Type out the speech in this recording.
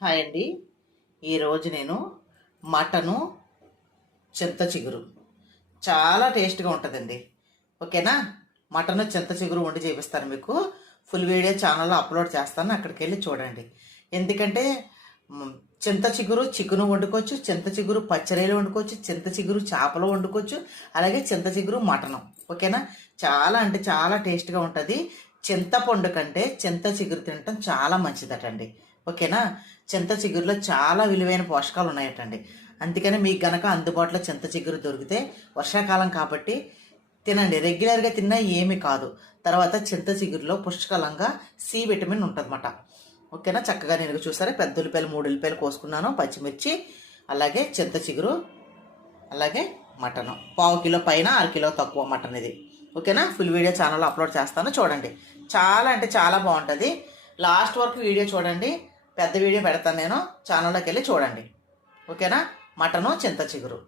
Hi అండి. ఈరోజు నేను మటను చింత చిగురు చాలా టేస్ట్గా ఉంటుందండి. ఓకేనా? మటను చింత చిగురు వండి చేపిస్తాను మీకు. ఫుల్ వీడియో ఛానల్లో అప్లోడ్ చేస్తాను, అక్కడికి వెళ్ళి చూడండి. ఎందుకంటే చింత చిగురు చికెను వండుకోవచ్చు, చింత చిగురు పచ్చడిలు వండుకోవచ్చు, చింత చిగురు చేపలు వండుకోవచ్చు, అలాగే చింత చిగురు మటను. ఓకేనా? చాలా అంటే చాలా టేస్ట్గా ఉంటుంది. చింతపండు కంటే చింత చిగురు తినటం చాలా మంచిదటండి. ఓకేనా? చింత చిగురులో చాలా విలువైన పోషకాలు ఉన్నాయటండి. అందుకని మీకు గనక అందుబాటులో చింత చిగురు దొరికితే, వర్షాకాలం కాబట్టి తినండి. రెగ్యులర్గా తిన్నా ఏమీ కాదు. తర్వాత చింత చిగురులో పుష్కలంగా సి విటమిన్ ఉంటుందన్నమాట. ఓకేనా? చక్కగా నేను చూసారా, పెద్ద ఉల్లిపాయలు 3 ఉల్లిపాయలు కోసుకున్నాను, పచ్చిమిర్చి, అలాగే చింత చిగురు, అలాగే మటను 1/2 కిలో పైన, 1/2 కిలో తక్కువ మటన్ ఇది. ఓకేనా? ఫుల్ వీడియో ఛానల్లో అప్లోడ్ చేస్తాను, చూడండి. చాలా అంటే చాలా బాగుంటుంది. లాస్ట్ వరకు వీడియో చూడండి. పెద్ద వీడియో పెడతాను నేను, ఛానల్లోకి వెళ్ళి చూడండి. ఓకేనా? మటను చింత చిగురు.